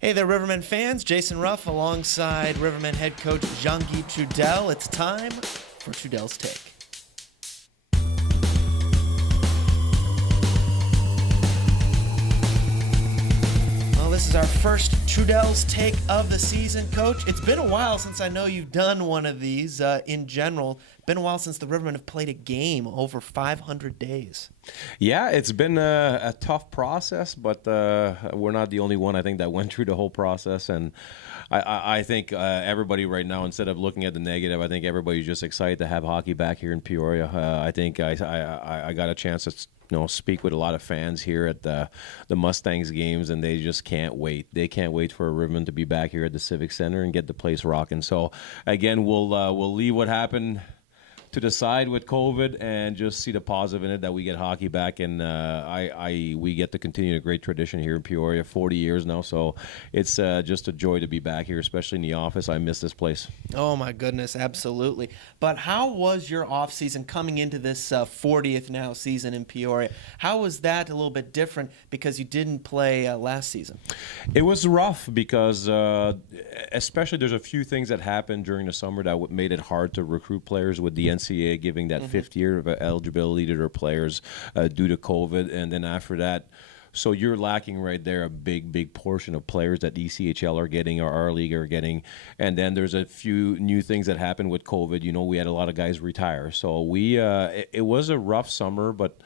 Hey there, Rivermen fans. Jason Ruff alongside Rivermen head coach Jean-Guy Trudel. It's time for Trudel's Take. Well, this is our first Trudel's Take of the season, Coach. It's been a while since I know you've done one of these in general. Been a while since the Rivermen have played a game, over 500 days. Yeah, it's been a tough process, but we're not the only one, I think, that went through the whole process. And I think everybody right now, instead of looking at the negative, I think everybody's just excited to have hockey back here in Peoria. I think I got a chance to speak with a lot of fans here at the Mustangs games, and they just can't wait. They can't wait for a Riverman to be back here at the Civic Center and get the place rocking. So, again, we'll leave what happened to the side with COVID and just see the positive in it that we get hockey back, and we get to continue a great tradition here in Peoria, 40 years now. So it's just a joy to be back here, especially in the office. I miss this place. Oh my goodness, absolutely. But how was your off season coming into this 40th now season in Peoria? How was that a little bit different because you didn't play last season? It was rough because especially there's a few things that happened during the summer that made it hard to recruit players, with the NCAA giving that fifth year of eligibility to their players due to COVID. And then after that, so you're lacking right there a big portion of players that ECHL are getting or our league are getting. And then there's a few new things that happened with COVID. We had a lot of guys retire. So it was a rough summer, but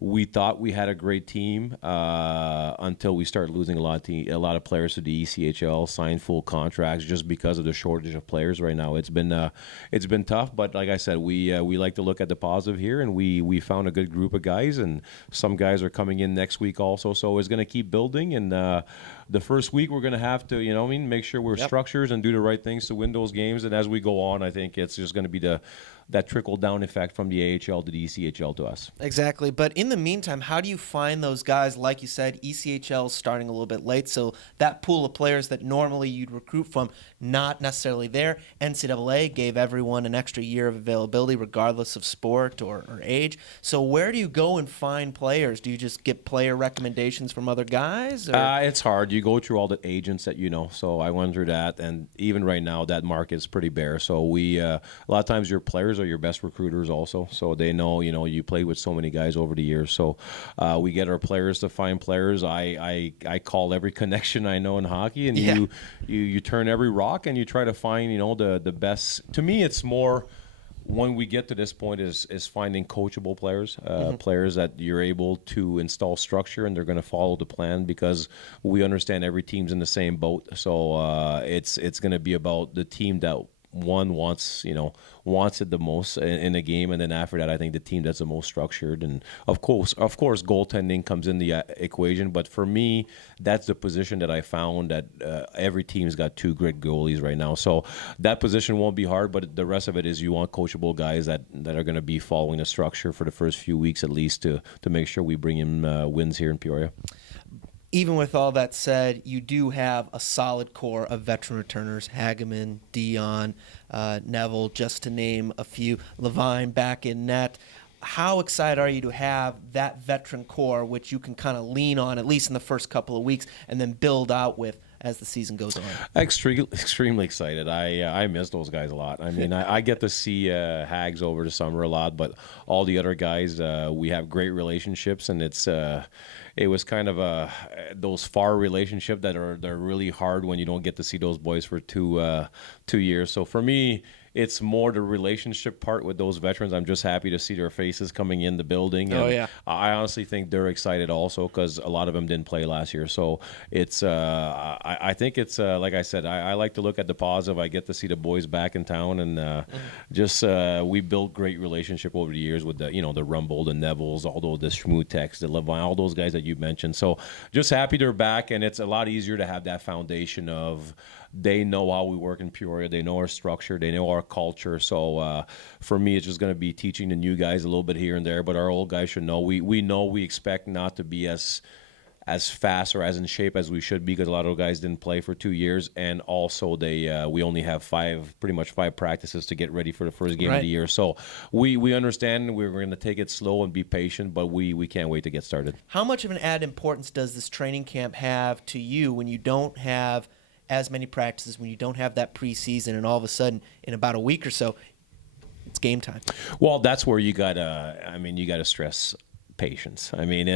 we thought we had a great team until we started losing a lot of players to the ECHL, signed full contracts just because of the shortage of players right now. It's been tough, but like I said, we like to look at the positive here, and we found a good group of guys, and some guys are coming in next week also. So it's going to keep building, and the first week we're going to have to, make sure we're structures and do the right things to win those games. And as we go on, I think it's just going to be that trickle-down effect from the AHL to the ECHL to us. Exactly. But in the meantime, how do you find those guys? Like you said, ECHL is starting a little bit late, so that pool of players that normally you'd recruit from, not necessarily there. NCAA gave everyone an extra year of availability regardless of sport or age. So where do you go and find players? Do you just get player recommendations from other guys? It's hard. You go through all the agents that you know. So I went through that, and even right now that market is pretty bare. So a lot of times your players are your best recruiters also, so they know you played with so many guys over the years. So we get our players to find players. I call every connection I know in hockey, and you turn every rock and you try to find the best. To me, it's more when we get to this point is finding coachable players, players that you're able to install structure and they're going to follow the plan, because we understand every team's in the same boat. So it's going to be about the team that wants it the most in a game, and then after that, I think the team that's the most structured. And of course, goaltending comes in the equation. But for me, that's the position that I found that every team's got two great goalies right now. So that position won't be hard, but the rest of it is you want coachable guys that are going to be following the structure for the first few weeks at least to make sure we bring in wins here in Peoria. Even with all that said, you do have a solid core of veteran returners: Hageman, Dion, Neville, just to name a few. Levine back in net. How excited are you to have that veteran core, which you can kind of lean on, at least in the first couple of weeks, and then build out with as the season goes on? Extremely excited. I miss those guys a lot. I mean, I get to see Hags over the summer a lot, but all the other guys, we have great relationships, and it was kind of those far relationshiip they're really hard when you don't get to see those boys for 2 years. So for me, it's more the relationship part with those veterans. I'm just happy to see their faces coming in the building. And I honestly think they're excited also, because a lot of them didn't play last year. So it's I think it's like I said, I like to look at the positive. I get to see the boys back in town, and we built great relationship over the years with the Rumble, the Nevilles, the Schmutex, the Levine, all those guys that you mentioned. So just happy they're back, and it's a lot easier to have that foundation of they know how we work in Peoria. They know our structure. They know our culture. So for me, it's just going to be teaching the new guys a little bit here and there. But our old guys should know. We know we expect not to be as as fast or as in shape as we should be, because a lot of guys didn't play for 2 years, and also we only have pretty much five practices to get ready for the first game of the year. So we understand we're going to take it slow and be patient, but we can't wait to get started. How much of an added importance does this training camp have to you when you don't have as many practices, when you don't have that preseason, and all of a sudden in about a week or so it's game time? Well, that's where you gotta stress patience. I mean,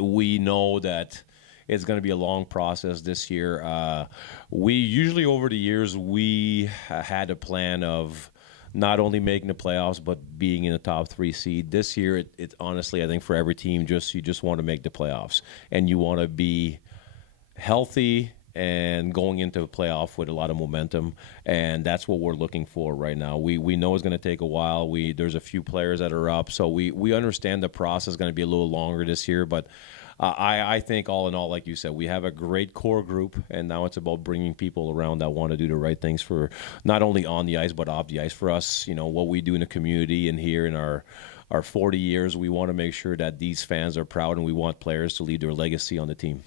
we know that it's going to be a long process this year. We usually, over the years, we had a plan of not only making the playoffs but being in the top 3 seed. This year, it honestly, I think for every team, you just want to make the playoffs, and you want to be healthy and going into a playoff with a lot of momentum, and that's what we're looking for right now. We know it's going to take a while. There's a few players that are up, so we understand the process is going to be a little longer this year, but I think all in all, like you said, we have a great core group, and now it's about bringing people around that want to do the right things for not only on the ice but off the ice. For us, what we do in the community and here in our 40 years, we want to make sure that these fans are proud, and we want players to leave their legacy on the team.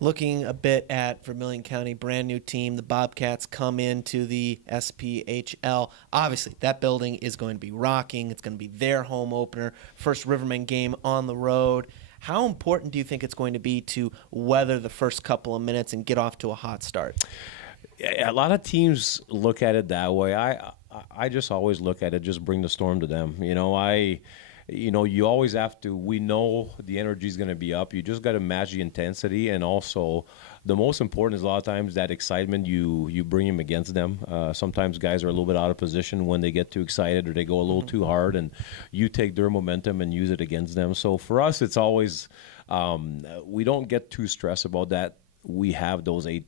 Looking a bit at Vermilion County, brand new team, the Bobcats come into the SPHL. Obviously, that building is going to be rocking. It's going to be their home opener, first Rivermen game on the road. How important do you think it's going to be to weather the first couple of minutes and get off to a hot start? A lot of teams look at it that way. I just always look at it, just bring the storm to them. You always have to. We know the energy is going to be up. You just got to match the intensity, and also the most important is a lot of times that excitement you bring them against them. Sometimes guys are a little bit out of position when they get too excited or they go a little too hard, and you take their momentum and use it against them. So for us, it's always we don't get too stressed about that. We have those 8-9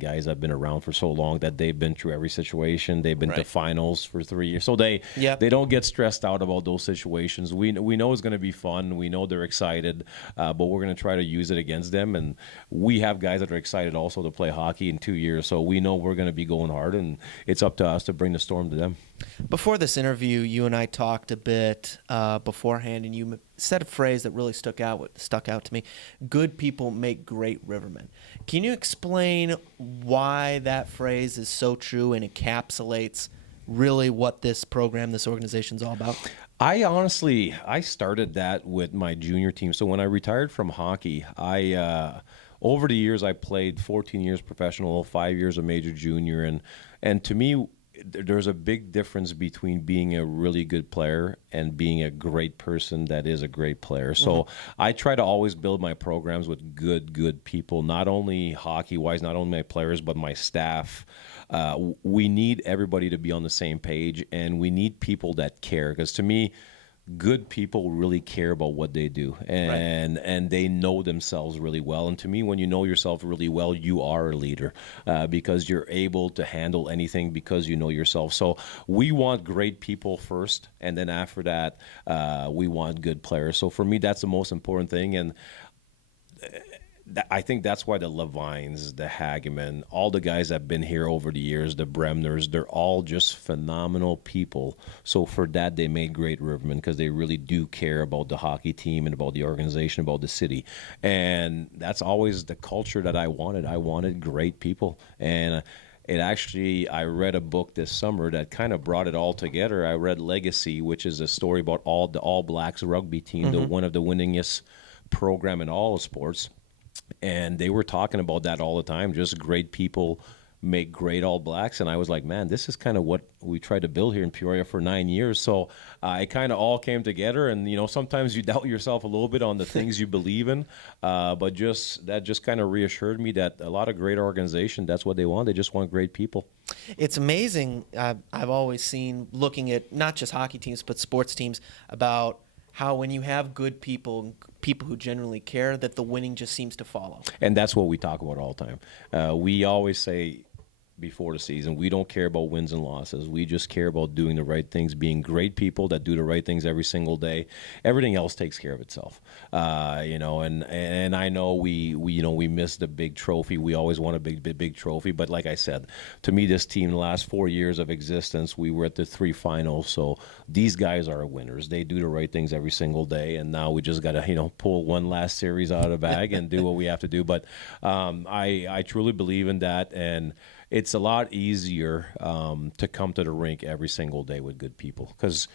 guys that have been around for so long that they've been through every situation. They've been to finals for 3 years, so they don't get stressed out about those situations. We know it's going to be fun. We know they're excited, but we're going to try to use it against them. And we have guys that are excited also to play hockey in 2 years, so we know we're going to be going hard, and it's up to us to bring the storm to them. Before this interview, you and I talked a bit beforehand, and you said a phrase that really stuck out to me. Good people make great Rivermen. Can you explain why that phrase is so true and encapsulates really what this program, this organization is all about? I started that with my junior team. So when I retired from hockey, over the years I played 14 years professional, 5 years of major junior, and to me, there's a big difference between being a really good player and being a great person that is a great player. So I try to always build my programs with good people, not only hockey-wise, not only my players, but my staff. We need everybody to be on the same page, and we need people that care, because to me, good people really care about what they do, and they know themselves really well. And to me, when you know yourself really well, you are a leader, because you're able to handle anything because you know yourself. So we want great people first, and then after that, we want good players. So for me, that's the most important thing. And I think that's why the Levines, the Hageman, all the guys that have been here over the years, the Bremners, they're all just phenomenal people. So for that, they made great Rivermen, because they really do care about the hockey team and about the organization, about the city. And that's always the culture that I wanted. I wanted great people. And I read a book this summer that kind of brought it all together. I read Legacy, which is a story about the All Blacks rugby team, one of the winningest program in all of sports. And they were talking about that all the time, just great people make great All Blacks. And I was like, man, this is kind of what we tried to build here in Peoria for 9 years. So it kind of all came together. And, sometimes you doubt yourself a little bit on the things you believe in. But that just kind of reassured me that a lot of great organizations, that's what they want. They just want great people. It's amazing. I've always seen, looking at not just hockey teams, but sports teams, about how when you have good people who genuinely care, that the winning just seems to follow. And that's what we talk about all the time. We always say before the season. We don't care about wins and losses. We just care about doing the right things, being great people that do the right things every single day. Everything else takes care of itself. And I know we missed a big trophy. We always want a big trophy. But like I said, to me, this team, the last 4 years of existence, we were at the 3 finals. So these guys are winners. They do the right things every single day. And now we just got to, pull one last series out of the bag and do what we have to do. But I truly believe in that. And it's a lot easier to come to the rink every single day with good people, because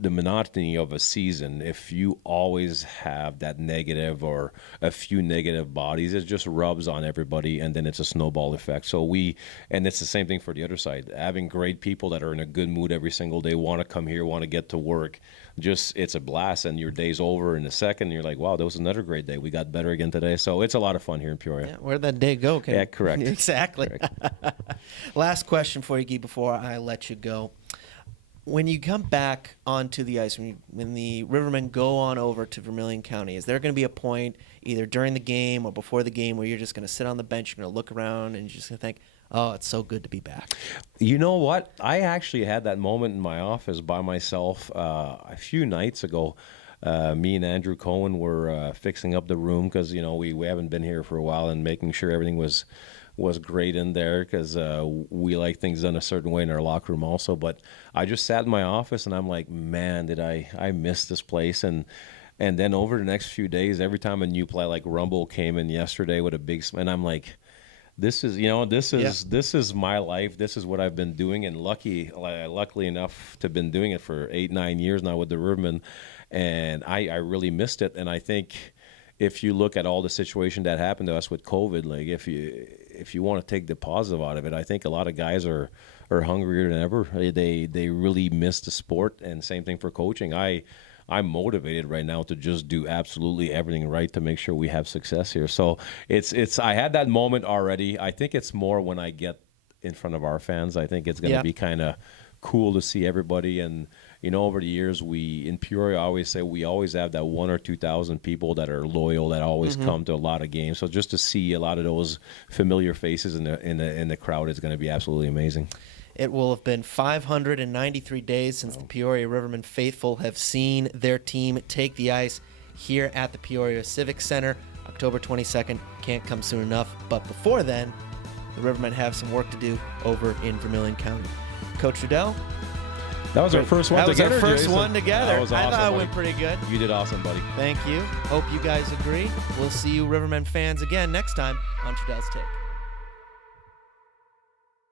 the monotony of a season, if you always have that negative or a few negative bodies, it just rubs on everybody, and then it's a snowball effect. And it's the same thing for the other side. Having great people that are in a good mood every single day, want to come here, want to get to work, it's a blast, and your day's over in a second, and you're like, wow, that was another great day. We got better again today. So it's a lot of fun here in Peoria. Yeah, where'd that day go? Yeah, correct. Exactly. Correct. Last question for you, Guy, before I let you go. When you come back onto the ice, when the Rivermen go on over to Vermilion County, is there going to be a point either during the game or before the game where you're just going to sit on the bench, you're going to look around, and you're just going to think, oh, it's so good to be back? You know what? I actually had that moment in my office by myself a few nights ago. Me and Andrew Cohen were fixing up the room because, we haven't been here for a while, and making sure everything was great in there, because we like things done a certain way in our locker room also. But I just sat in my office, and I'm like, man, did I miss this place. And then over the next few days, every time a new play like Rumble came in yesterday with a big, and I'm like, this is my life. This is what I've been doing, and luckily enough to have been doing it for 8-9 years now with the Rivermen, and I really missed it. And I think if you look at all the situation that happened to us with COVID, like if you want to take the positive out of it, I think a lot of guys are hungrier than ever. They really miss the sport, and same thing for coaching. I'm motivated right now to just do absolutely everything right to make sure we have success here. So I had that moment already. I think it's more when I get in front of our fans. I think it's going to be kind of cool to see everybody. And over the years, in Peoria, I always say we always have that 1,000 or 2,000 people that are loyal, that always come to a lot of games. So just to see a lot of those familiar faces in the crowd is going to be absolutely amazing. It will have been 593 days since the Peoria Rivermen faithful have seen their team take the ice here at the Peoria Civic Center. October 22nd can't come soon enough. But before then, the Rivermen have some work to do over in Vermilion County. Coach Trudel. That was our first one together. That was our first Jason. one together. That was awesome, I thought it buddy. went pretty good. You did awesome, buddy. Thank you. Hope you guys agree. We'll see you Rivermen fans again next time on Trudel's Take.